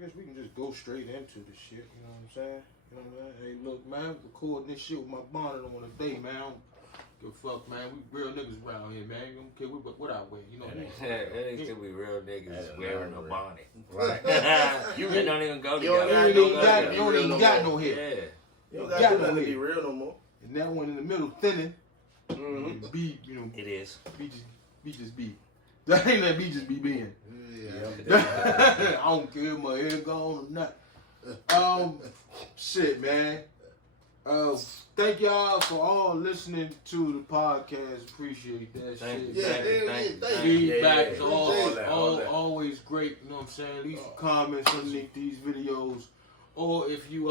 guess we can just go straight into the shit, you know what I'm saying? You know what I'm saying? Hey, look, man, I'm recording this shit with my bonnet on today, man. I don't give a fuck, man. We real niggas around here, man. You don't care what I wear, you know what I mean? It ain't still be real niggas wearing a bonnet. Right. They don't even go together. You don't even got no hair. Yeah. You don't got nothing to be real no more. And that one in the middle thinning. Mm-hmm. B, you know. It is. B just B. That ain't that B just be being. Yeah. I don't care if my hair gone or not. Shit, man. Thank y'all for all listening to the podcast. Appreciate that shit. Feedback is always great. You know what I'm saying? Leave some comments underneath these videos, or if you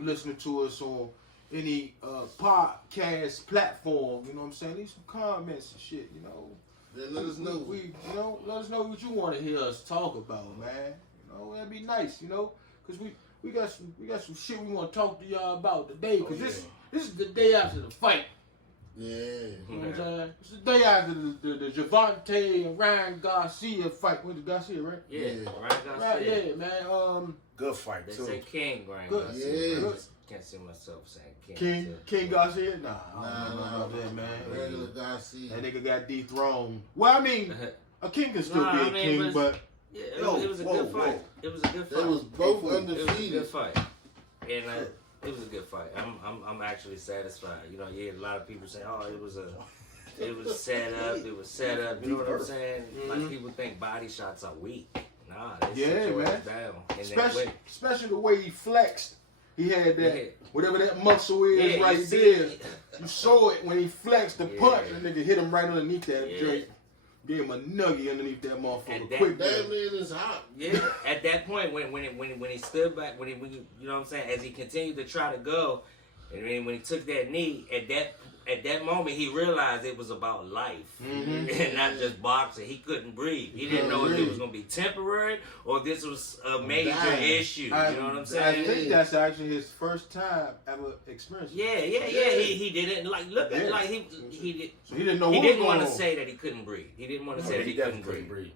listening to us on any podcast platform, you know what I'm saying? Leave some comments and shit. You know. Let us know. Let us know what you want to hear us talk about, man. You know, that'd be nice, you know, because we got some shit we want to talk to y'all about today. Because this is the day after the fight. Yeah. You know what I'm saying? It's the day after the Javante and Ryan Garcia fight. Went to Garcia, right? Yeah. Ryan Garcia. Right, yeah, man. Good fight, They too. say King Ryan Good. Garcia. Yeah. Can't see myself saying King Garcia? Nah, I don't know about that, man. Regular Garcia. That nigga got dethroned. Well, I mean, a king can still be a king, but... Yeah, it was a good fight. It was a good fight. They was both undefeated. It was a good fight. And it was a good fight. I'm actually satisfied. You know, a lot of people say, oh, it was set up. It was set up. You know what I'm saying? Mm-hmm. Like people think body shots are weak. Nah, that's man. Down. Especially the way he flexed. He had that, whatever that muscle is right there. You saw it when he flexed the punch. That nigga hit him right underneath that joint. Gave him a nugget underneath that motherfucker. Quick. That man is hot. Yeah, at that point, when he stood back, when you know what I'm saying, as he continued to try to go, and then when he took that knee, at that moment, he realized it was about life and not just boxing. He couldn't breathe. He didn't know if it was going to be temporary or this was a major issue. You know what I'm saying? I think that's actually his first time ever experiencing. Yeah. He didn't look at it like he did. So he didn't know. He didn't want to say that he couldn't breathe. He didn't want to say that he couldn't breathe.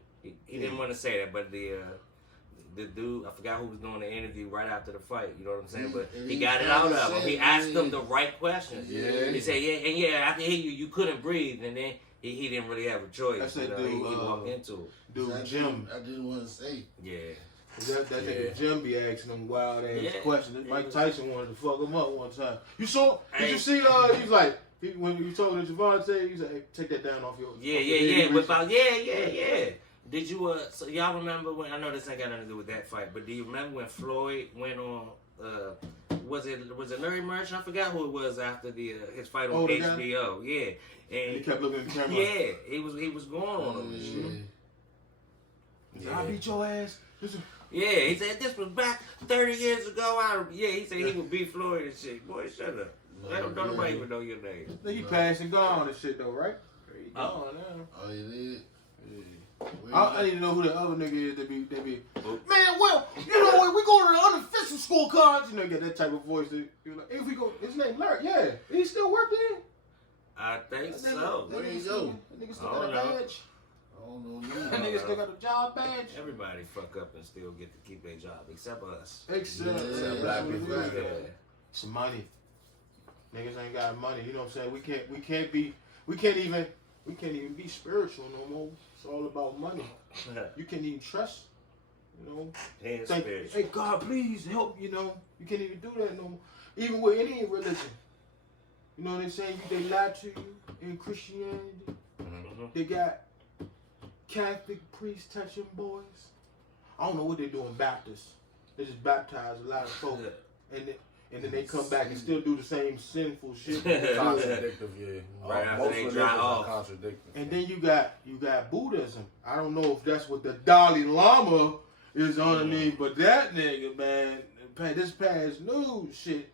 He didn't want to say that, but the dude, I forgot who was doing the interview right after the fight, you know what I'm saying? But he got it out of him. He asked them the right questions. Yeah. He said, I can hear you couldn't breathe, and then he didn't really have a choice. That's that dude, he walked into it. Dude, Jim. I didn't want to say. Yeah. That nigga Jim be asking them wild ass questions. Mike Tyson wanted to fuck him up one time. You saw? Did you see? He was like, when you told to Javante, he said, hey, take that down off your. Yeah. Did you, so y'all remember when, I know this ain't got nothing to do with that fight, but do you remember when Floyd went on, was it Larry Merchant? I forgot who it was after his fight on HBO. Yeah. And he kept looking at the camera. Yeah, he was going on him and shit. I beat your ass. Yeah, he said this was back 30 years ago. He said he would beat Floyd and shit. Boy, shut up. Don't nobody even know your name. He passed and gone and shit though, right? Oh, he did? I need to know who the other nigga is that be. Man, well, you know when we go to the unofficial scorecards, you know, get that type of voice. You're like, if we go, his name Larry. Yeah, he still working. I think so. Where you go? That nigga still got a badge. I don't know. That nigga still got a job badge. Everybody fuck up and still get to keep their job, except us. Except black people. Some money. Niggas ain't got money. You know what I'm saying? We can't even be spiritual no more. It's all about money. You can't even trust, you know. Hey, God, please help, you know. You can't even do that no more. Even with any religion. You know what I'm saying? They lie to you in Christianity. Mm-hmm. They got Catholic priests touching boys. I don't know what they do in Baptists. They just baptize a lot of folks. And then they come back and still do the same sinful shit. Contradictive, yeah. Right after they dry off. And then you got Buddhism. I don't know if that's what the Dali Lama is underneath, but that nigga, man, this past news shit,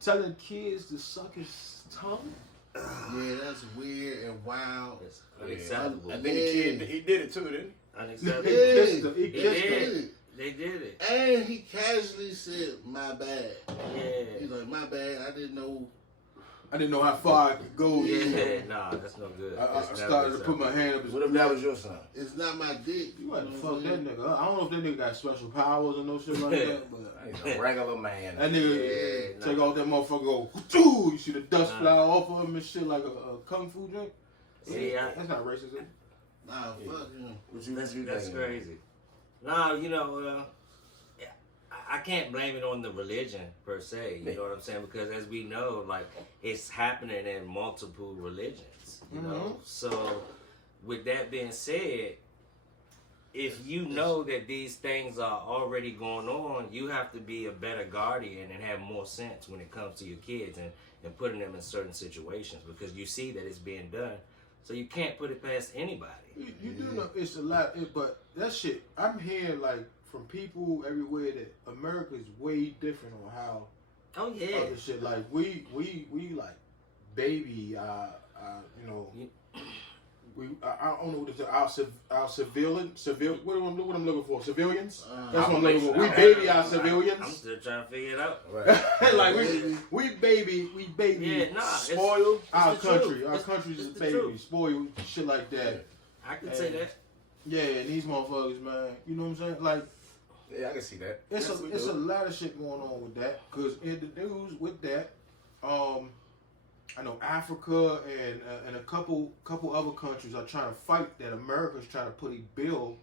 telling kids to suck his tongue. Yeah, that's weird and wild. It's unacceptable. And then he did it too, didn't he? Unacceptable. He did it. They did it. And he casually said, my bad. Yeah. He's like, my bad, I didn't know I didn't know how far I could go. Yeah, nah, that's no good. I started to put my hand up. What if that was your son? It's not my dick. You had to fuck that nigga up. I don't know if that nigga got special powers or no shit like that, but He's a regular man. that nigga take off that motherfucker, go, you see the dust fly off of him and shit like a kung fu joint. See, That's not racist. Nah, fuck him. That's crazy. Nah, you know, I can't blame it on the religion per se. You know what I'm saying? Because as we know, like it's happening in multiple religions. You know, so with that being said, if you know that these things are already going on, you have to be a better guardian and have more sense when it comes to your kids and putting them in certain situations because you see that it's being done. So you can't put it past anybody. You do know it's a lot, but that shit, I'm hearing like from people everywhere that America is way different on how other shit. Like we like baby, you know. I don't know what it's our civil. What I'm looking for? Civilians. That's what I'm looking for. We baby our civilians. I'm still trying to figure it out. Right. Like we baby. Spoiled. Our country. Truth. Our country's It's the baby. truth. Spoiled. Shit like that. I can say that. Yeah, and these motherfuckers, man. You know what I'm saying? Like. Yeah, I can see that. It's a lot of shit going on with that. Cause in the news with that, I know Africa and a couple other countries are trying to fight that. America's trying to put a bill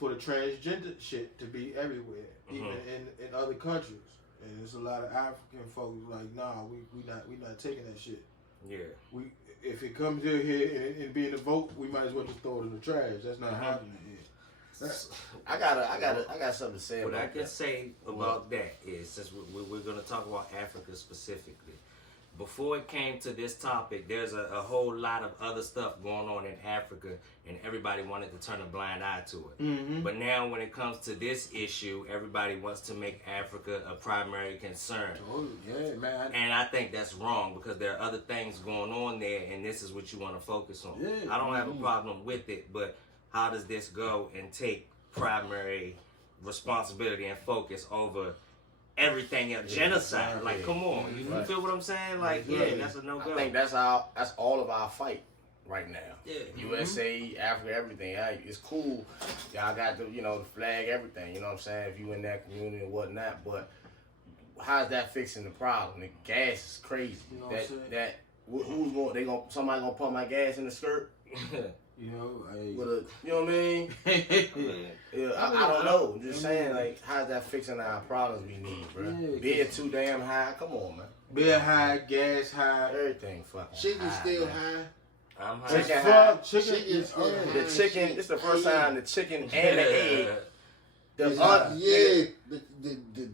for the transgender shit to be everywhere, even in other countries. And there's a lot of African folks like, nah, we not taking that shit. Yeah. If it comes here and be in the vote, we might as well just throw it in the trash. That's not happening here. I got something to say What about I can that. say about that is, since we're going to talk about Africa specifically, before it came to this topic, there's a whole lot of other stuff going on in Africa, and everybody wanted to turn a blind eye to it. But now when it comes to this issue, everybody wants to make Africa a primary concern. Oh, yeah, man. And I think that's wrong because there are other things going on there, and this is what you want to focus on. Yeah, I don't have a problem with it, but how does this go and take primary responsibility and focus over everything else? Genocide. Exactly. Like, come on. You feel what I'm saying? Like, that's a no-go. I think that's all of our fight right now. Yeah. USA, Africa, everything. It's cool. Y'all got the flag, everything. You know what I'm saying? If you in that community and whatnot, but how's that fixing the problem? The gas is crazy. You know what I'm Who's going? Somebody gonna put my gas in the skirt? You know, You know what I mean? Yeah, I don't know. I'm just saying, like, how's that fixing our problems we need, bro? Yeah, Beer too damn high. Come on, man. beer high, gas high. Everything fucking Chicken high, still man. high. I'm As Chicken high. high. fuck, chicken Chicken is still high. The chicken. It's the first time the chicken and the egg. The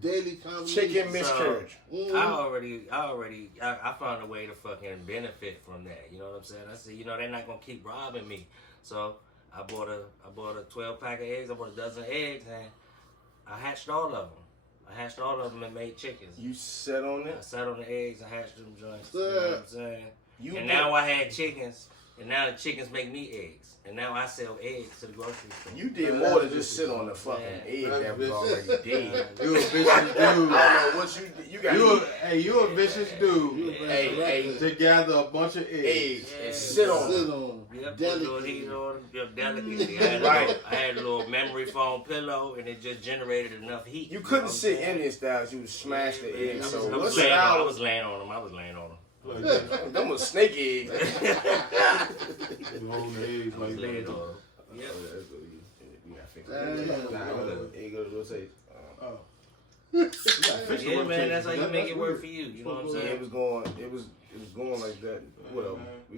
daily combination. chicken miscarriage. I found a way to fucking benefit from that. You know what I'm saying? I said, they're not gonna keep robbing me. So I bought a 12 pack of eggs. I bought a dozen eggs, and I hatched all of them. And made chickens. You sat on I it. sat on the eggs and hatched them joints. You know what I'm saying? You And now I had chickens, and now the chickens make me eggs, and now I sell eggs to the grocery store. You did more than just sit on the fucking egg that was already dead. You a vicious I dude. don't know what you got. You a vicious dude. Hey, To gather a bunch of eggs. eggs and sit on it. Yep, put a little heat on them, delicately. I had a little memory foam pillow, and it just generated enough heat. You couldn't sit in this style. You would smash the egg. I So was what's the laying hours? on them. Like that. Them was snake eggs. You hold the eggs I was like laying that. on them. Yeah, Yep. you gotta fix it. Nah, it goes rotate. Oh. Yeah, man, that's how you make it work for you. You know what I'm Yeah, saying? it was going like that. Whatever.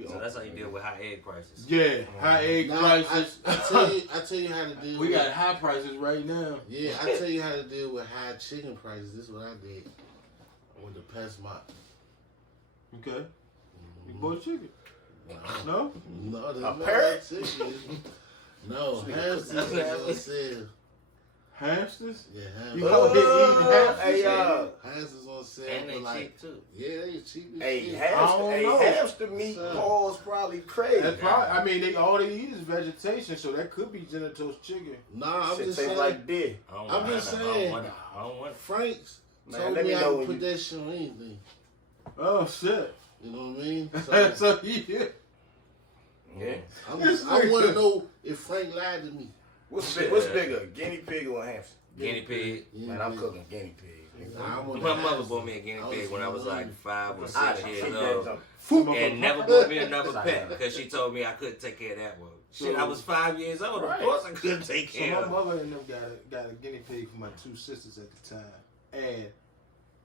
So that's how you deal with high egg prices. Yeah, high egg Nah, prices. I tell you how to deal. We with got high prices right now. Yeah, I tell you how to deal with high chicken prices. This is what I did with the pest mop. Okay. You bought chicken. No? No, there's A no parrot? chicken. No, hamsters is on sale. Hamsters? Yeah, You hamsters. out here eating hamsters? Hey, Hamsters on sale And for they like, cheap too. yeah, they cheap as Hey, shit. hamster meat Son. balls probably crazy. That's probably, all they eat is vegetation, so that could be Genito's chicken. Nah, I'm Shit just tastes saying. like beer. I'm just saying. I don't want it. Frank's Man, told let me me I know can when put you- that shit on anything. Oh, shit. You know what I mean? So yeah. Yeah. I want to know if Frank lied to me. What's bigger, guinea pig or a hamster? Guinea pig. Man, I'm cooking guinea pig. My mother bought me a guinea pig when I was like 5 or 6 years old. Food And never bought me another pet because she told me I couldn't take care of that one. Shit, I was 5 years old. Of course I couldn't take So care my of it. mother and them got a guinea pig for my 2 sisters at the time. And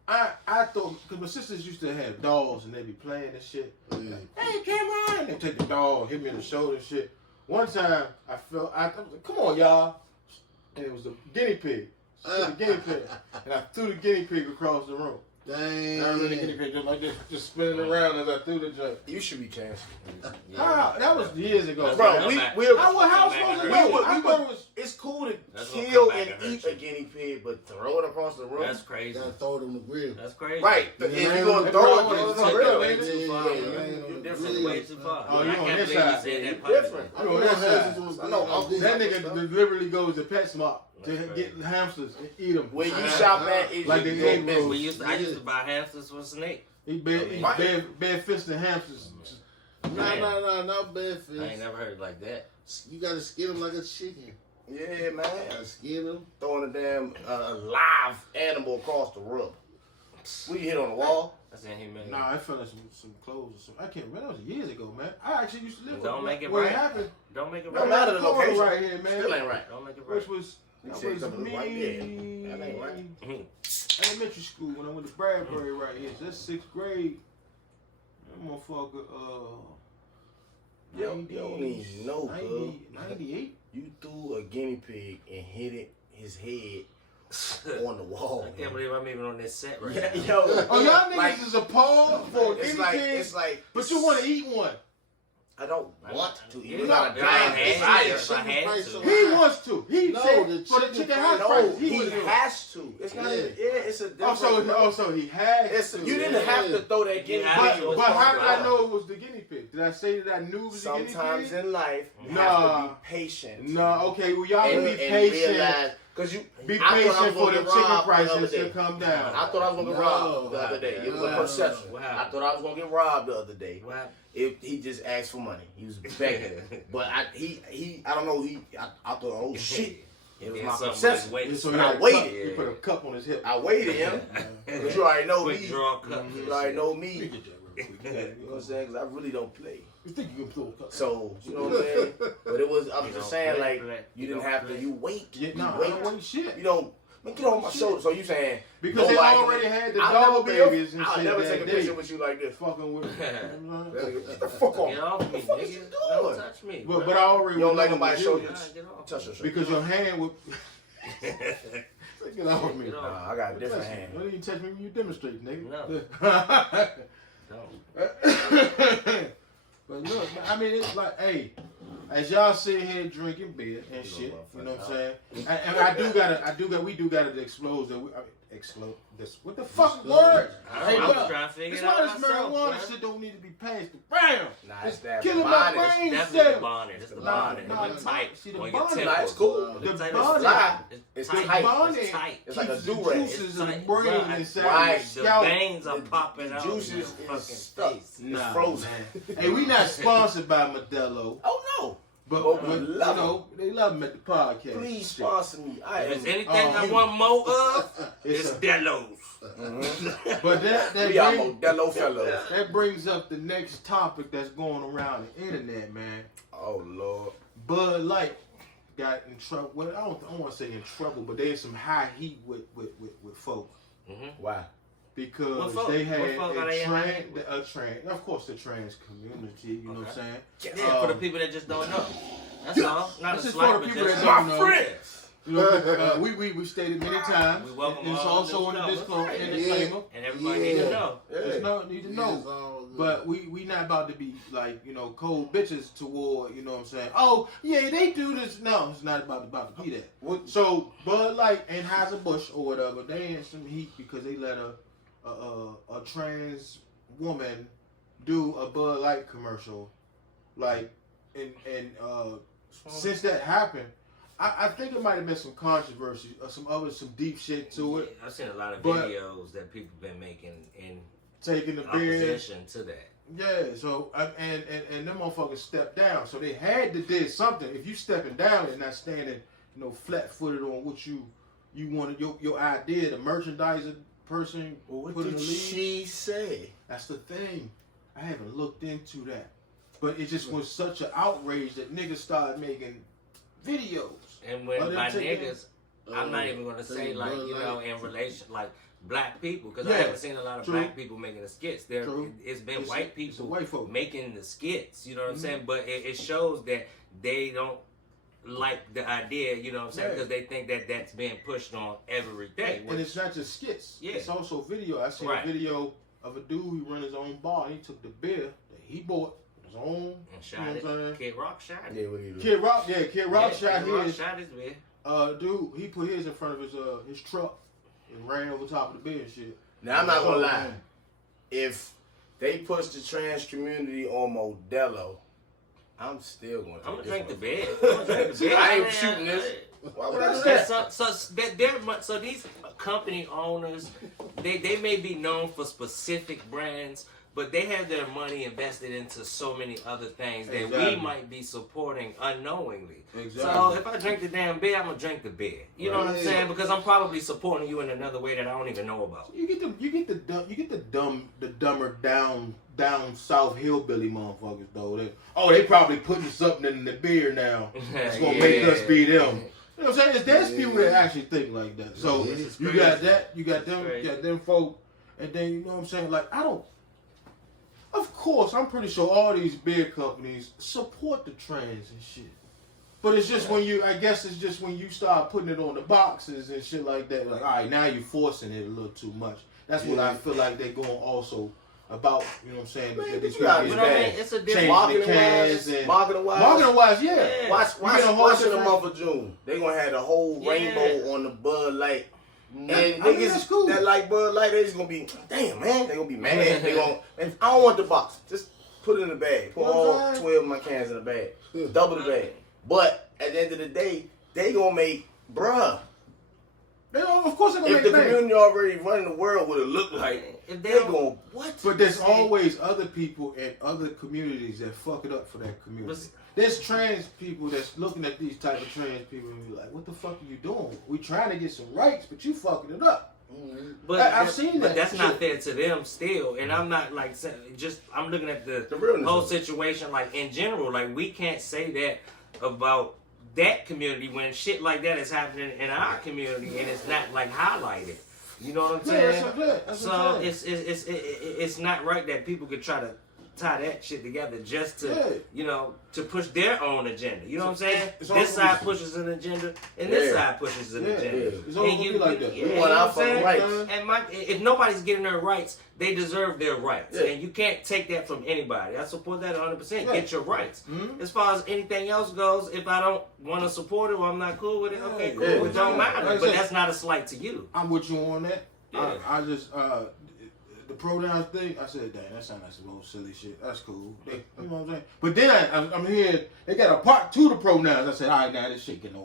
I thought, because my sisters used to have dolls and they be playing and shit. Like, hey, Cameron! They take the doll, hit me in the shoulder and shit. One time, I was like, come on, y'all. And it was the guinea pig. The guinea pig. And I threw the guinea pig across the room. Dang. And I remember the guinea pig just like this, just spinning around as I threw the joint. You should be canceled. How? That was years ago. Bro, man. we're How was supposed to go? I thought it was. it's cool to That's gonna kill come back and and eat hurt a you. guinea pig, but throw it across the room. That's crazy. Gotta throw it on the grill. That's crazy. Right. Yeah, If you're going to that's throw right. it, That's it's right. real, Way man. too far. You're different. Way too far. Oh, I you on can't this believe you side. said You're that publicly. different. You on this side. I know. That nigga literally goes to PetSmart to get hamsters and eat them. Where you shop at is Like your the egg business. rolls. I used to buy hamsters for snake. He bare fisted hamsters. Nah, not bad fish. I ain't never heard it like that. You gotta skin them like a chicken. Yeah, man. Gotta skin them. Throwing a damn live animal across the room. What you hit on the wall? That's inhumane. Nah, I fell in some clothes or something. I can't remember. That was years ago, man. I actually used to live Don't make it where right. it happened. Don't make it Don't right. matter the Corner location. right here, man. Still ain't right. Don't make it right. Which was You said something me. right there. That ain't right. Elementary school when I went to Bradbury right here. So that's 6th grade. That motherfucker. You don't even know, cuz. 98. You threw a guinea pig and hit his head on the wall. I can't believe I'm even on this set right Yeah, now. yo. Oh, y'all niggas Like, is appalled for a it's guinea like, pig, it's like, but you want to eat one. I don't want to. Yeah, It's not a if I dying had to, desire. if I had to. He wants to. He No, said the for the chicken chicken fried- house No, price, he would do it. has to. It's not Yeah. even. Yeah, it's a different. Also, he had It's, to. you didn't have to throw that guinea have pig. to. But how did I Wow. know it was the guinea pig? Did I say that I knew it was the guinea Sometimes pig? in life, you Nah. have to be patient. No, okay, well, y'all And, be and patient. realize, because you Be I thought I was patient for gonna the get chicken robbed the other prices to day. come down. I thought I was gonna get No. robbed the other day. It was a No. perception. What I happened? thought I was gonna get robbed the other day. What happened? If he just asked for money, he was begging. But I don't know. I thought, oh shit, it was Yeah, my something perception. was waiting. So And he I had a waited. cup- He put a cup on his hip. I waited him, because you already know Quick me. draw cup. You already know Let me me. get that real quick. You know what I'm saying? Because I really don't play. You think you can throw a cup? So you know what I'm saying? But it was. I'm You just don't saying, play, like play. you You didn't don't have to. play. You wait. Yeah, You no, I wait. don't want shit. You don't. Man, get on my shoulder. So you saying? Because they nobody- already had the I'll dog never be babies and I'll shit never that take a day. picture with you like this. Fucking with Get the fuck off. Get off me, What the fuck is nigga. you Don't doing? touch me. But I already You don't was like knowing nobody you. show you. Nah, get off. Touch your shirt. Because your hand would get off me. Get off. Nah, I got a different hand. Why didn't you touch me when you demonstrate, nigga? No. Don't. But look, I mean, it's like, hey, as y'all sit here drinking beer and shit, you know what I'm saying? And we do gotta disclose that explode this. What the fuck word? Hey, I'm look, trying to figure it's it why out this myself, marijuana man. shit don't need to be passed around. Nah, It's it's that killing my bonnet. brain Definitely the cells. bonnet. It's the Nah, bonnet. nah, It's nah. tight See, the on your bonnet- temples. Nah, it's cool. The It's tight. bonnet- Fly. It's It's tight. tight. bonnet It's tight. It's like a keeps the do-rag. juices It's and tight. brain Right. inside Right. your The scalp. veins are popping out. Juices in your is fucking stuck. face. It's frozen. man. Hey, we not sponsored by Modelo, Oh no! but But we you love know they love them at the podcast. Please Shit. sponsor me. I If am. it's anything I you. want more of, It's it's a- Delos. But that We are brings, Modelo fellows. that brings up the next topic that's going around the internet, man. Oh Lord. Bud Light got in trouble. Well, I don't want to say in trouble, but there's some high heat with folk Why? because What folk? they had What folk are they in high heat with? a trans, of course, the trans community. You know what I'm saying? Yeah, for the people that just don't know. That's all. Not a This is slight, for the but people just that don't My know. friends. You know, we stated many times. We welcome It's all also in the disclosure. disclaimer. And everybody need to know. There's no need to It's know. all good. But we not about to be like, you know, cold bitches toward, you know what I'm saying? Oh, yeah, they do this. No, it's not about to be that. What? So Bud Light and Anheuser-Busch or whatever, they in some heat because they let a trans woman do a Bud Light commercial. Like, and since that happened, I think it might have been some controversy or some deep shit to it. I've seen a lot of But- videos that people been making, and taking the beer. opposition to that. Yeah, so and them motherfuckers stepped down, so they had to did something. If you stepping down and not standing, flat-footed on what you wanted, your idea, the merchandiser person What put in did the lead. she say? That's the thing. I haven't looked into that, but it just was such an outrage that niggas started making videos. And when them by taking- niggas, I'm not even gonna say taking like Bud Light. in relation like black people, because Yeah, I haven't seen a lot of true. black people making the skits. True. It's been It's white it's people white folk. making the skits. You know what I'm Mhm. saying? But it shows that they don't like the idea. You know what I'm saying? Yeah. Because they think that that's being pushed on every day. And it's not just skits. Yeah. It's also video. I seen Right. a video of a dude who run his own bar. And he took the beer that he bought, his own. and You know shot what I'm saying? it. Kid Rock shot it. Yeah, what do you do? Kid Rock shot Kid Rock his. shot his beer. Dude, he put his in front of his truck and ran over top of the beer and shit. Now I'm not gonna lie. If they push the trans community on Modelo, I'm still going to. I'm gonna drink the beer. I'm gonna drink the beer. I ain't Man, shooting this. Why would I do That's that? So these company owners, they may be known for specific brands, but they have their money invested into so many other things that Exactly. we might be supporting unknowingly. Exactly. So if I drink the damn beer, I'm gonna drink the beer. You know what I'm Right. saying? Because I'm probably supporting you in another way that I don't even know about. You get the dumber down south hillbilly motherfuckers though. They probably putting something in the beer now. It's gonna make us be them. You know what I'm saying? There's people that actually think like that. So This is you crazy. got that, you got them, Crazy. you got them folk, and then you know what I'm saying? Like of course, I'm pretty sure all these beer companies support the trans and shit. But it's just when you start putting it on the boxes and shit like that. Like, all right, now you're forcing it a little too much. That's what I feel like they're going also about. You know what I'm saying? Man, Because but these you gotta people But I is mean, bad. it's a Change different. the Marketing cans wise, and marketing marketing wise, yeah. Yeah. Watch You get a horse in the and month of June. They gonna have the whole Yeah. rainbow on the Bud Light. And I mean, niggas that's cool. that like Bud Light, they just gonna be, damn man, they gonna be mad. They gonna, and I don't want the box. Just put it in the bag. Put You know what I'm all saying? 12 of my cans in the bag. Double the bag. But at the end of the day, they gonna make, bruh. Of course they're gonna If make the bank. community already running the world would have looked like, If they they don't- going what? But there's always other people in other communities that fuck it up for that community. But- There's trans people that's looking at these type of trans people and be like, what the fuck are you doing? We trying to get some rights, but you fucking it up. But I've seen But that that's not shit. fair to them still. And I'm not like I'm looking at the realness whole of it. situation like in general. Like we can't say that about that community when shit like that is happening in our community and it's not like highlighted. You know what I'm Yeah, saying? that's what I'm saying. It's not right that people could try to tie that shit together just to Yeah. to push their own agenda. You know what I'm saying? It's This all- side pushes an agenda and this Yeah. side pushes an Yeah, agenda. yeah. It's all And gonna be like that. yeah, We you want know our what I'm saying? fucking rights. And if nobody's getting their rights, they deserve their rights. Yeah. And you can't take that from anybody. I support that 100%. Yeah. Get your rights. Mhm. As far as anything else goes, if I don't want to support it or I'm not cool with it, okay, cool. Yeah. It don't matter. Like I But said, that's not a slight to you. I'm with you on that. Yeah. I just the pronouns thing. I said, dang, that sounds like some old silly shit. That's cool. You know what I'm saying? But then I'm hearing they got a part 2 to pronouns. I said, all right, now this shit getting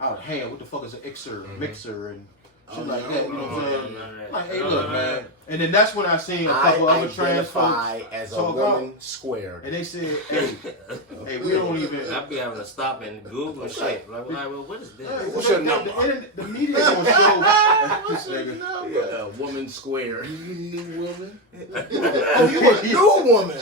out of hand. What the fuck is an ixer, mixer, and shit like that? You know what I'm saying? Like, hey, look, man. And then that's when I seen a couple I other trans folks identify as a talk woman out, squared. and they said, hey, we don't even. I'd be having to stop and Google shit. Like, well, what is this? Hey, What's the- your number? The media gonna show this nigga. Yeah, a woman squared. You new woman? Oh, you a new woman.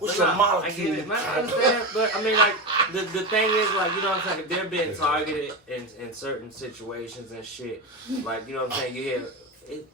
What's But your nah, molecule? I get it, man. I understand, but I mean, like the thing is, like, you know what I'm saying? If they're being targeted in certain situations and shit, like, you know what I'm saying? You hear it.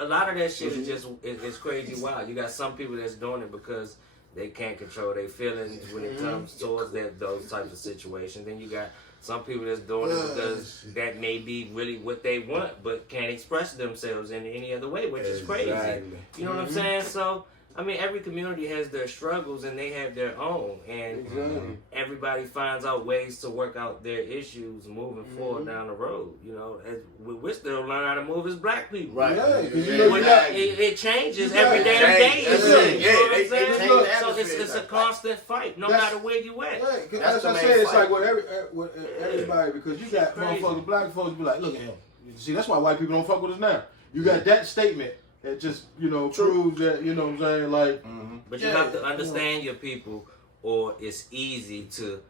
A lot of that shit is just it's crazy wild. You got some people that's doing it because they can't control their feelings when it comes towards those types of situations. Then you got some people that's doing it because that may be really what they want, but can't express themselves in any other way, which is crazy. Exactly. You know what I'm saying? So, I mean, every community has their struggles and they have their own, and everybody finds out ways to work out their issues moving forward down the road. You know, as we're still learning how to move as black people. Right. Yeah, 'cause you Yeah, know, When exactly. it changes Yeah, every it damn day. changes. It Yeah, changes, yeah, you know what they I'm saying? change the So atmosphere. it's a constant fight, no That's- matter where you at. Right, cause That's as the I main said, it's fight. like with everybody, because you got Crazy. motherfuckers, black folks be like, look at him. See, that's why white people don't fuck with us now. You got that statement it just, proves that, you know what I'm saying? Like, But you have to understand your people, or it's easy to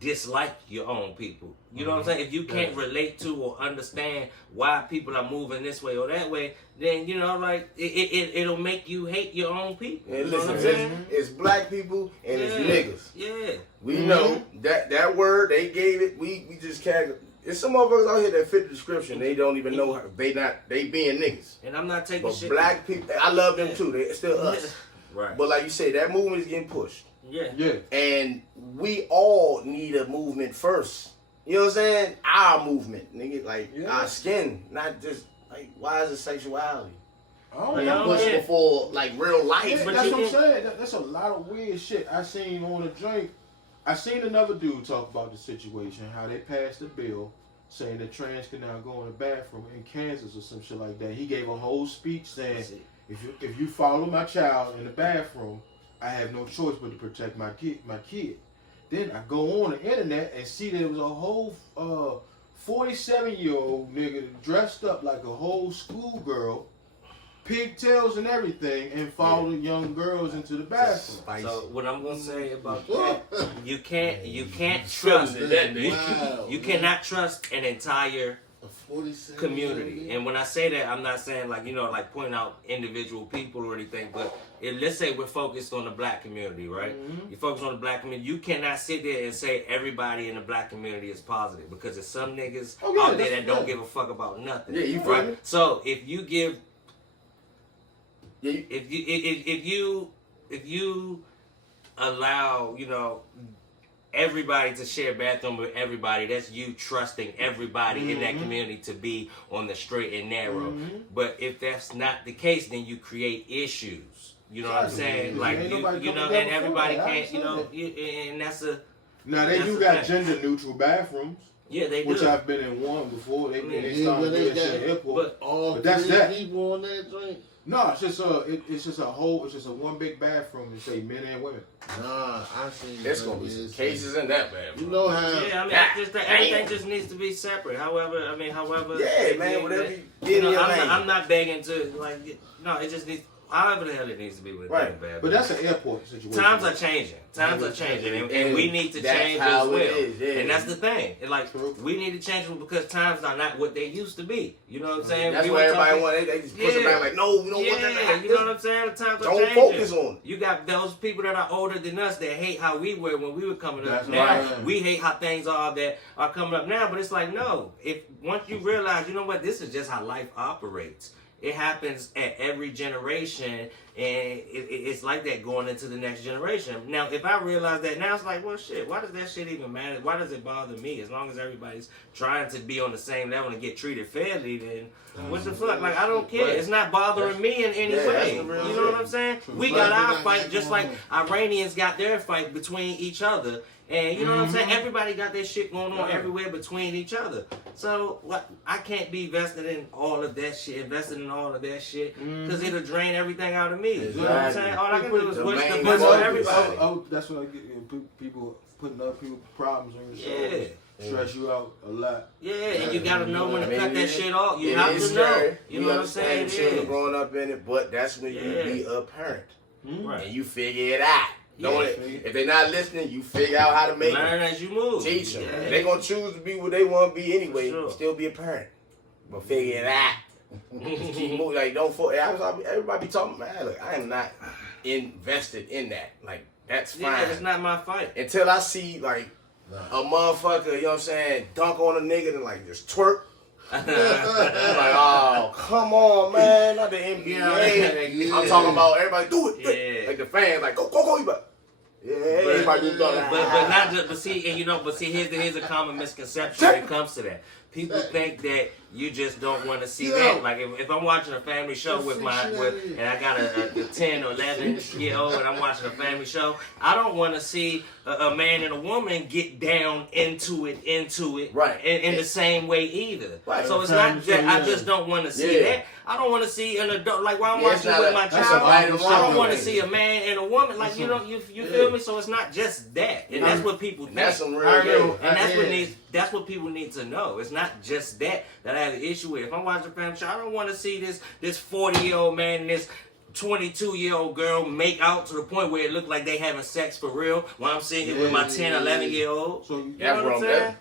dislike your own people. You know what I'm saying? If you can't relate to or understand why people are moving this way or that way, then like it'll make you hate your own people. And You know what I'm listen, saying? it's black people and it's niggas. Yeah. We know that word they gave it. We just can't. There's some motherfuckers out here that fit the description. They don't even know they being niggas. And I'm not taking But shit. black people, I love them too. They're still us. Right. But like you say, that movement is getting pushed. Yeah. And we all need a movement first. You know what I'm saying? Our movement, nigga, like our skin, not just like why is it sexuality? I don't know. Push before like real life. Yeah, that's what I'm saying. That's a lot of weird shit I seen on the drink. I seen another dude talk about the situation, how they passed a bill saying that trans can now go in the bathroom in Kansas or some shit like that. He gave a whole speech saying, if you follow my child in the bathroom, I have no choice but to protect my kid. Then I go on the internet and see there was a whole 47-year-old nigga dressed up like a whole schoolgirl, pigtails and everything, and followed young girls into the bathroom. So what I'm gonna say about that, you can't trust you cannot trust an entire community. And when I say that, I'm not saying like pointing out individual people or anything, but let's say we're focused on the black community, right? You focus on the black community. You cannot sit there and say everybody in the black community is positive, because there's some niggas out there that don't give a fuck about nothing. Yeah, you feel right? me? So if you give if you allow everybody to share a bathroom with everybody, that's you trusting everybody in that community to be on the straight and narrow. But if that's not the case, then you create issues. You know what I'm saying? Like and everybody can't. And that's a. Now they do got gender neutral bathrums. Yeah, they do. Which I've been in one before. They started doing shit at airport. But that's that. People on that drink. No, it's just a one big bathroom and say men and women. Nah, I seen there's gonna be some cases in that bathroom. You know how? Yeah, I mean, everything just needs to be separate. However. Yeah, man, whatever you get I'm not begging to no. It just needs. However the hell it needs to be with right. Bad. But that's an airport situation. Times are changing. And we need to change as well. And that's the thing. We need to change them because times are not what they used to be. You know what I'm saying? That's why everybody want. They just push it back like, no, we don't want that to happen. You know what I'm saying? The times are changing. Don't focus on it. You got those people that are older than us that hate how we were when we were coming up. That's now right. we hate how things are that are coming up now. But it's like, no. If once you realize, you know what, this is just how life operates. It happens at every generation, and it's like that going into the next generation. Now, if I realize that now, it's like, well, shit, why does that shit even matter? Why does it bother me? As long as everybody's trying to be on the same level and get treated fairly, then what the fuck? Like, I don't care. It's not bothering me in any way. You know what I'm saying? We got our fight just like Iranians got their fight between each other. And you know what I'm saying? Everybody got their shit going on everywhere between each other. So I can't be invested in all of that shit, because it'll drain everything out of me. Exactly. You know what I'm saying? All I can do is wish the best for everybody. That's what I get. People putting other people's problems on your Yeah. Stress you out a lot. Yeah, and you gotta know when to cut that shit off. You have to know. You know what I'm saying? Children growing up in it, but that's when you be a parent. Right. And you figure it out. If they're not listening, you figure out how to make learn as you move. Teach them. Yeah. They're going to choose to be what they want to be anyway. Sure. Still be a parent. But figure it out. Keep moving. Like, don't fall. Everybody be talking, man, look, I am not invested in that. Like, that's fine. Yeah, it's not my fight. Until I see, like, a motherfucker, you know what I'm saying, dunk on a nigga and, like, just twerk. I'm like, oh, come on, man, not the NBA. I'm talking about everybody do it. Yeah. Like the fans, like, go, you better. Yeah, everybody do it. But not just, but see, here's a common misconception when it comes to that. People think that you just don't want to see that. Like if I'm watching a family show and I got a 10 or 11 year old and I'm watching a family show, I don't want to see a man and a woman get down into it, right? In the same way either. Right. So it's not that I just don't want to see that. I don't want to see an adult like while I'm watching with my child. I don't want to see a man and a woman like you feel me? me? So it's not just that, and that's what people think. That's some real I know. shit. And that's what people need to know. It's not just that I have an issue with. If I'm watching a family show, I don't want to see this 40-year-old man and this 22-year-old girl make out to the point where it looked like they having sex for real while I'm sitting here with my 10, 11-year-old. So You know what I'm saying?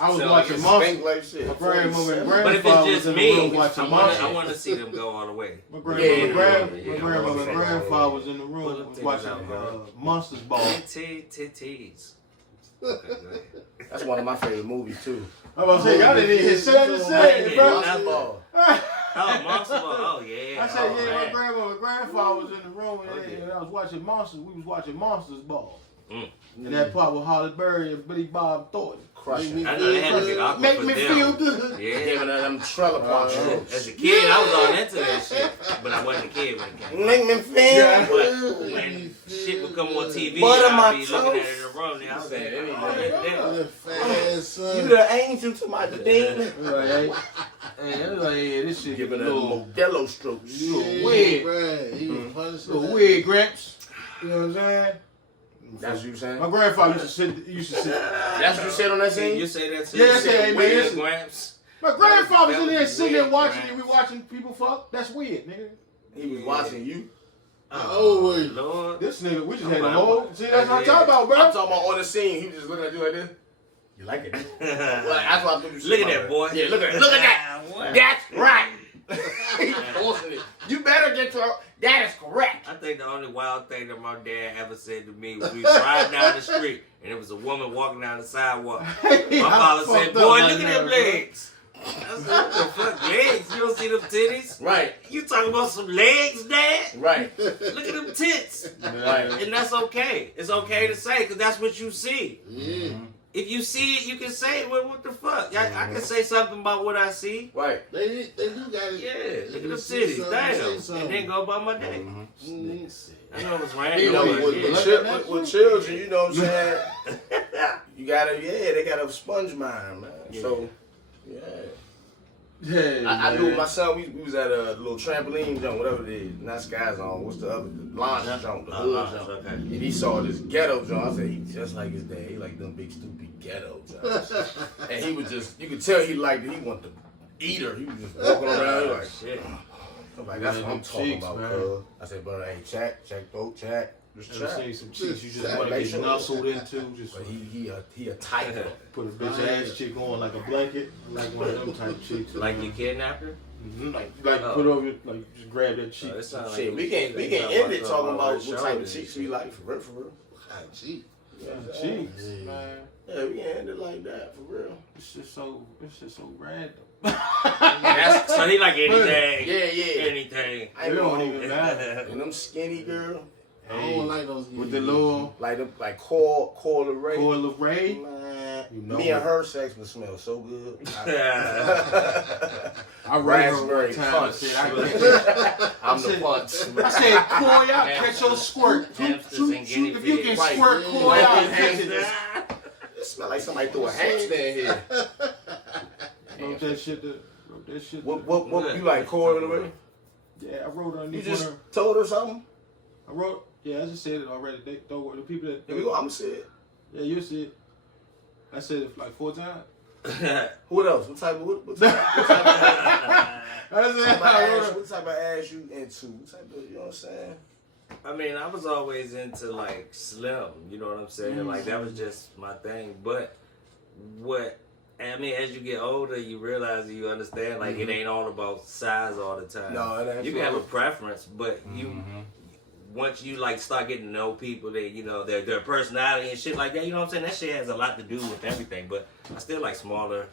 I was watching Monsters. Like shit. My grandmother and But if grandfather it's was just in the room me, watching Monsters. I want to see them go all the way. My grandmother and Yeah. grandfather was in the Pull room them things watching out, bro. Monsters Ball. Titties. Okay, go ahead. That's one of my favorite movies too. I'm about to say, y'all didn't even hit say, bro. Monster Ball. Oh, Monster Ball. Oh, yeah. I said, Oh, yeah, my man. grandmother and grandfather was in the room and, Okay. and I was watching Monsters. We was watching Monsters Ball. Mm. And that part with Holly Berry and Billy Bob Thornton. Crushing. I know they had to get awkward Make for me them. feel good. Yeah. Giving them trailer park shows. As a kid, I was all into that shit, but I wasn't a kid when it came out. Make me feel But good. when shit would come on TV, Butter my I'd be looking at it toast. in the room, and I was like, Yeah, oh, The fat son. You the angel to my demon. This shit Giving a them little Modelo strokes. Yeah, weird. bruh. He was punishing little that. weird, Gramps. You know what I'm saying? That's what you saying? My grandfather used to sit. That's what you said on that See, you scene? say that too? Yeah, I You say, said hey, man, weird listen. Gramps. My grandfather was that in there was sitting there weird, watching Gramps. it. We watching people fuck. That's weird, nigga. He was watching you. Oh, wait. Lord. This nigga, we just had a I'm whole. like, See, that's what I'm yeah. talking about, I'm bro. talking about on the scene. He was just looking at you like this. You like it? Like, that's what I think you should Look at like that, it. boy. Yeah, look at it. Look at that. What? That's right. He's forcing it. You better get to that is correct. I think the only wild thing that my dad ever said to me was we was riding down the street and there was a woman walking down the sidewalk. My father said, boy, look at them legs. I said, what the fuck, legs? You don't see them titties? Right. You talking about some legs, Dad? Right. Look at them tits. Right. And that's okay. It's okay to say because that's what you see. Yeah. If you see it, you can say, well, what the fuck? I can say something about what I see. Right. They do got it. Yeah, look at You them see titties. something, Damn. say something. And then go about my day. Mhm. I know it was You random. know, but with, yeah. with children, you know what I'm saying? You gotta, they got a sponge mind, man. Yeah. So, yeah. Yeah, I knew man. my son, we was at a little trampoline jump, whatever it is. Not Sky Zone. What's the other? The launch jump, the hood jump. Okay. And he saw this ghetto jump. I said, he just like his dad. He like them big, stupid ghetto jumps. And he was just, you could tell he liked it. He wanted to eat her. He was just walking around like, Shit. I'm like, that's what I'm Them talking cheeks, about, man. cuz. I said, brother, hey, check, throat, check. Just Ever check. seen some cheeks you just Just want to make get sure. nuzzled into? Just But he a tiger. put a bitch ass chick on like a blanket, like one of them type of chicks. Like you kidnapped her? Like Oh. put over, like just grab that cheek. It sound Shit, like we you can kidnapped end it her talking about her what type shoulders of chicks and we like, for real, for real. God, gee. Yeah, Cheeks, Yeah. man. Yeah, we can end it like that, for real. It's just so random. That's, So he like anything. yeah. Anything. I It ain't don't gonna even matter. And them skinny girl, I don't like those. With the little like Coil Ray. coil of ray. Man, You know me and it. her sex would smell so good. I read her one Raspberry time and punch. said, I I'm said- the punch. said, Coy out, catch your squirt. Hamsters and Shoot, guinea if you can pigs. Right. squirt Yeah. Coy out, catch Hamsters. it. It smell like somebody threw a hamster in here. Wrote that shit to, What you like, Coil Ray? Yeah, I wrote You underneath just one of her. told her something? I wrote, yeah, I just said it already. They don't worry. The people that, Here we go, I'ma say it. yeah, you see it. I said it like 4 times. What else? What type of what type of ass you into? What type of, you know what I'm saying? I mean, I was always into like slim, you know what I'm saying? Like that was just my thing. But I mean, as you get older, you realize and you understand like it ain't all about size all the time. No, it ain't. You can have a preference, but you once you like start getting to know people, that you know their personality and shit like that. You know what I'm saying? That shit has a lot to do with everything. But I still like smaller.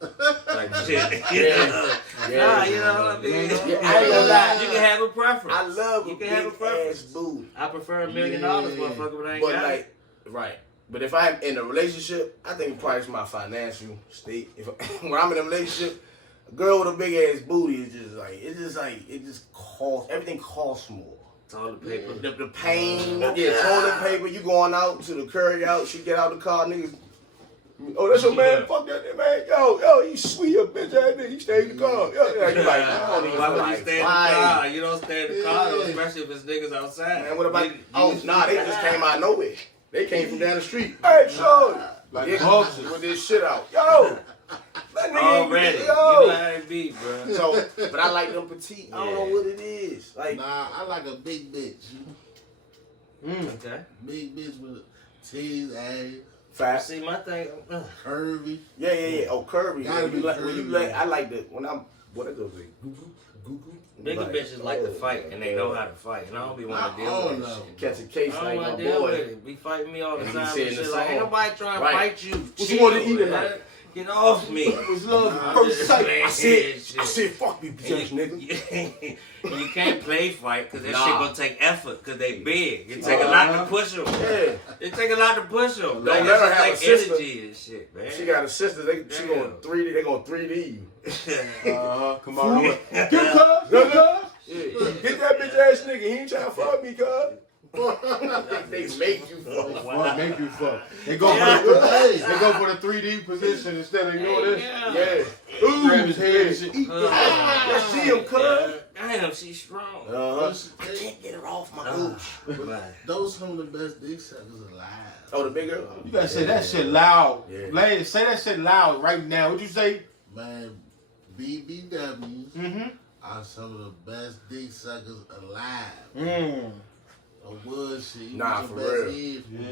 Like shit, nah, you know what I mean. Yeah, I ain't gonna lie. You can have a preference. I love you a can big have a preference. ass booty. I prefer $1 million, Yeah. motherfucker, but I ain't But got it. like, right. But if I'm in a relationship, I think probably it's my financial state. When I'm in a relationship, a girl with a big ass booty is just like it just costs, everything costs more. Toilet paper. The pain, toilet paper. You going out to the curry out, she get out the car, niggas. Oh, that's your man. Fuck that man. Yo, you sweet, your bitch ass nigga. nigga, he stayed in the car. Yeah, you like, I don't even Why would you like, stay in the car? You don't stay in the car, though, especially if it's niggas outside. Man, what about? They just came out of nowhere. They came from down the street. Hey, Shorty. Like Yeah, bullshit. with this shit out. Yo. That nigga Already, yo. you know how it be, bro. So, but I like them petite. I don't know what it is. Like, Nah, I like a big bitch. Okay. Big bitch with titties, ass, fat. See, my thing. curvy. Yeah. Oh, curvy. Gotta When be you like, when you curvy. like, I like the when I'm what it goes like. Bigger Like, bitches like to fight, and they know how to fight, and I don't be want to deal with that shit. Catch a case I like don't my want to deal with boy. it. Be fighting me all the And he time said and in the shit. Like, ain't song. nobody trying Right. to fight you. What you want to eat man. tonight? Get off me. It was love at I'm first just sight. playing I said, shit. fuck you, bitch, nigga. You can't play fight because that Nah. shit gonna take effort because they big. It take a lot to push them. Yeah. It take a lot to push them. Don't let her have a sister. energy and shit, man. She got a sister. She Damn. going 3D. They going 3D you. Come on. Get cuz. Yeah. Get that bitch ass nigga. He ain't trying to fuck me, cuz. They make you fuck. Fuck, make you fuck. They go for the 3D position instead of this. Yeah. Ooh. Grab his head and shit. Eat. Let's see him, cuz. Damn, she's strong. I can't get her off my gooch. Those some of the best dick suckers alive. Oh, the big girl? You gotta say that shit loud. Yeah. Ladies, say that shit loud right now. What'd you say? Man, BBWs Mm-hmm. are some of the best dick suckers alive. Mm. A wood shit. You Nah, get for your best real. head. Yeah.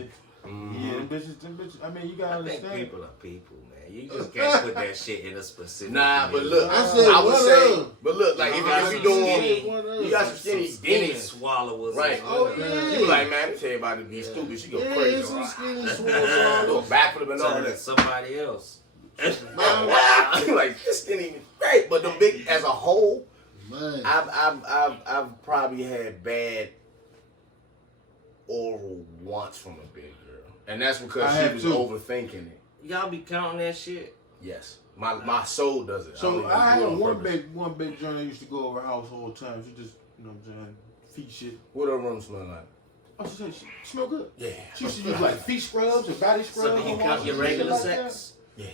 Yeah, them bitches. I mean, you gotta I think understand. people are people, man. You just can't put that shit in a specific. Nah, but community. look, I said, I would what say, up? but look, like if you doing, you got some skinny skinny demons. swallowers. Right. Oh, yeah. You be like, man, this everybody be stupid. She go Yeah, crazy. some skinny Go swallows. backflip and all Telling that. somebody else. You like this skinny great, but the big as a whole, Man. I've probably had bad oral once from a big girl, and that's because I she have was too. overthinking it. Y'all be counting that shit. Yes, my soul does it. So don't I even do it had on purpose. one big joint that used to go over her house all the time. She just, you know what I'm saying, feet shit. What her room smell like? Oh, she said she smell good. Yeah, She used to use like feet scrubs and body scrubs. So do you and count all your that shit regular like sex? yeah.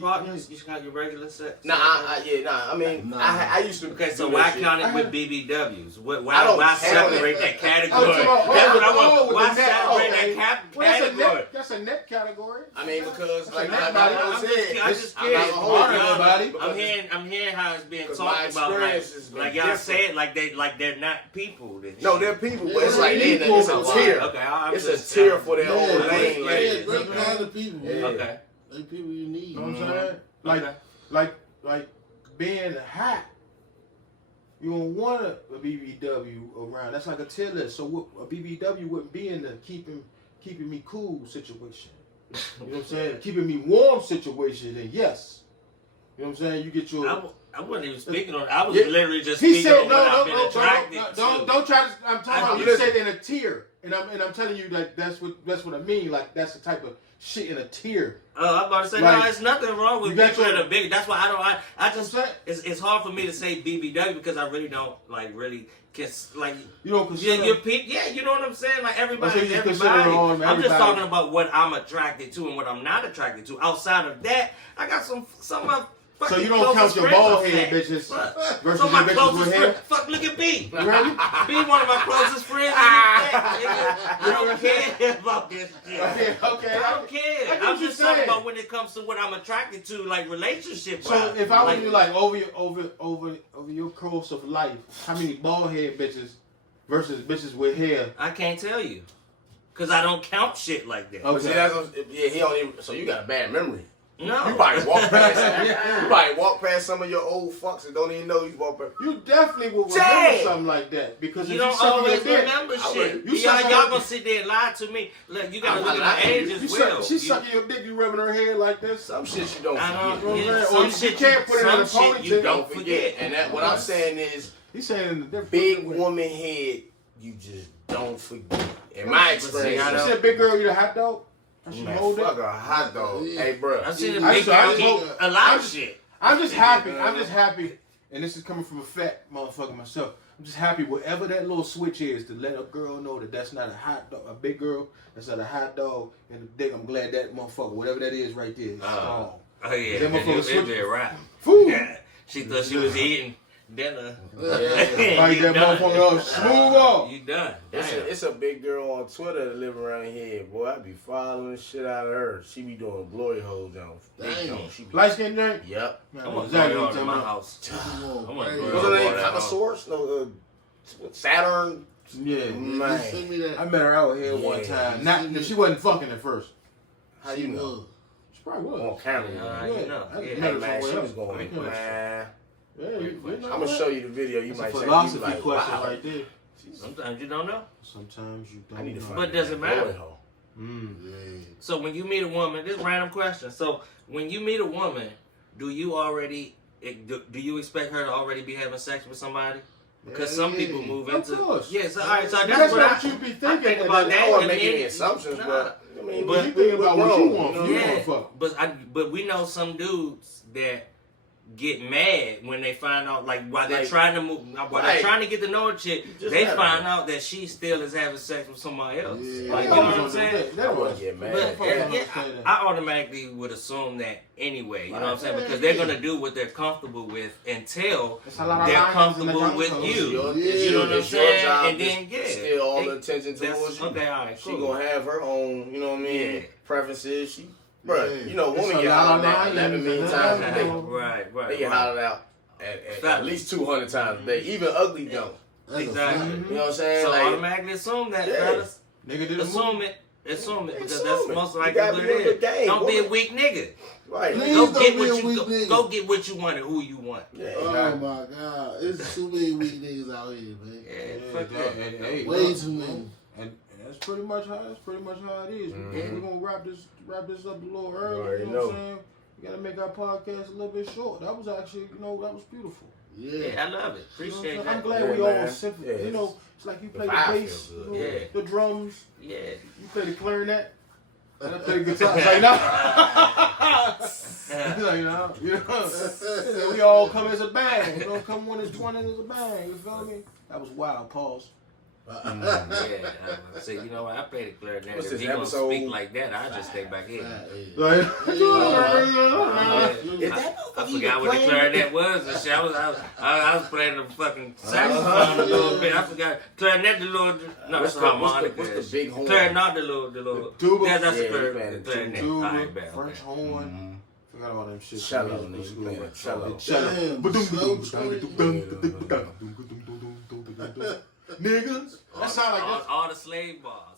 Partners, you count your regular sex? Nah, I mean, Nah. I used to. Okay, so do why that shit. count it with BBWs? I Why don't count separate it. that category? Oh, so- That's what I oh, want. with Why the net, separate okay. that Well, that's a category? net. That's a net category. I mean, because like I'm I said, I'm just I'm scared. not gonna hold Everybody. I'm hearing how it's being Because talked my about. Like, experience has been like y'all different. say it like they're not people. Then No, shit. they're people, but it's like Yeah, it's a people. tier. Okay, I'm It's just a tier saying. for their own lane. Like, great kind of people. Yeah. Okay. They people you need. You know what I'm saying? Like, Okay. like being hot. You don't want a BBW around. That's like a tier list. So what, a BBW wouldn't be in the keeping me cool situation. You know what I'm saying? Keeping me warm situation. Then yes. You know what I'm saying? You get your. I wasn't even speaking on. I was Yeah. literally just He speaking said on what I've been attracted don't try to. I'm talking about. You listen. said in a tier, and I'm telling you that that's what I mean. Like that's the type of shit in a tier. I'm about to say Like, no. It's nothing wrong with you got people your- that are big. That's why I just. You know what It's hard for me to say BBW because I really don't really kiss like. You don't consider. Your people, yeah, you know what I'm saying. Like everybody, So you just consider everybody. it all, I'm just everybody. talking about what I'm attracted to and what I'm not attracted to. Outside of that, I got some of. So you don't count your bald head bitches versus So my your bitches closest with friend, hair? fuck, look at B. You ready? B, one of my closest friends. I don't care about this shit. Okay. I don't I care. get I'm what you're just talking saying. about when it comes to what I'm attracted to, like relationship. So if I was you like over your course of life, how many bald head bitches versus bitches with hair? I can't tell you, cause I don't count shit like that. Okay. But see, that's he don't even. So you got a bad memory. No, You probably walk past. You probably walk past some of your old fucks and don't even know you walk past. You definitely would remember Dang. something like that because you if don't you suck always your dick, remember I shit. You suck Y'all on gonna it. sit there and lie to me. Look, you gotta I'm look at not my lying. age as you well. she's sucking your dick, you rubbing her head like this. Some shit you don't I forget. don't. You know what I'm Yeah, saying? some Or shit you can't put it in a some shit you ponytail. don't forget. And that what I'm saying is, He's saying in a different big way. woman head, you just don't forget. In my experience, I You said big girl eat a hot dog? And she man, hold fuck it? a hot dog. Yeah. Hey, bro. I've seen a I big just- I girl just- eat a lot of shit. I'm just happy, and this is coming from a fat motherfucker myself. I'm just happy whatever that little switch is to let a girl know that that's not a hot dog, a big girl, that's not a hot dog, and a dick. I'm glad that motherfucker, whatever that is right there, is strong. Oh yeah, That motherfucker it switch- be a rap. Food. Yeah. She thought she was eating dinner. Bite that motherfucker up. Smooth off. You done. Damn. It's a big girl on Twitter that live around here. Boy, I be following the shit out of her. She be doing glory holes down. She be Light skin drink? Yep. I want to go to my house. Oh, I want to What's her name? Connoisseurs? No, Saturn. Yeah. Man. Send me that. I met her out here one time. Not, she wasn't fucking at first. How you know? She probably was. On camera. You know. I Yeah. met her Man, she somewhere was else. going, man. Yeah, you know I'm what? gonna show you the video. You It's a might say, you philosophy like, question wow. right there. Sometimes you don't know. Sometimes you don't I need to know. find But does it matter? glory hole. Yeah. So when you meet a woman, this random question. So when you meet a woman, do you expect her to already be having sex with somebody? Because some people move Of into course. yes. All right, so That's that's what what you be I thinking. think about and that. I don't want to and make then- any assumptions, Nah. but I mean, But you think about what you want. know? You Yeah, want fuck. but we know some dudes that get mad when they find out, like while they're Like, trying to move, while they're right. trying to get to know a chick, Just they let her find know. out that she still is having sex with somebody else. Yeah. Like, you Yeah, know what I'm saying? I wouldn't get mad. But Motherfuckers yeah, understand that. I automatically would assume that anyway. You know what I'm saying? Because they're gonna do what they're comfortable with until It's a lot of they're lions in the comfortable jungle. with It's you. your- Yeah. it's You know what I'm it's your saying? job And to then yeah, steer all the it- attention towards you. okay. All right, She cool. gonna have her own, you know what I mean, Yeah. preferences. She, bruh, Yeah. you know, It's women a get lot hollered of at lions 11 in million the times a jungle. day. Right. They get hollered out at least 200 times a day. Even ugly don't. That's a Exactly. fact. You know what I'm saying? So Like, automatically assume that, Yeah. fellas. Nigga did a Assume movie. it. Assume it because Assume that's it. most You likely gotta what be on it the is. game, Don't be a woman. weak nigga. right. Please Go don't get be what a you weak go, nigga. go get what you want and who you want. Yeah. Oh Exactly. my god, it's too many weak niggas out here, man. Yeah, fuck that- that. and, hey, Way look, too many. And that's pretty much how it is. Mhm. We're gonna wrap this up a little early. already You know what know. I'm saying? We gotta make our podcast a little bit short. That was actually, that was beautiful. Yeah. Yeah, I love it. You know what I'm Appreciate saying? that. I'm glad Yeah, we all man. simple. Yeah, You know, it's like you play the vibe bass, feels you good. know, Yeah. the drums, Yeah. you play the clarinet. And I play the guitar. Like now, we all come as a bang. We don't come one as a bang. You feel me? That was wild. Pause. Yeah. So you know what? I play the clarinet. What's If this he gonna episode? speak like that, I just stay back here. Like, I forgot what the clarinet was and shit. I was playing the fucking saxophone a little bit. I forgot clarinet, the little that's a harmonica. What's the big horn? Clarinet, the little tuba. That's Yeah, the you playing clarinet. the Tuba, Alright, bet, French okay. horn. Forgot all them shit. Cello, from nigga. musical Man, school. cello. Niggas. That sound like this. All the slave bars.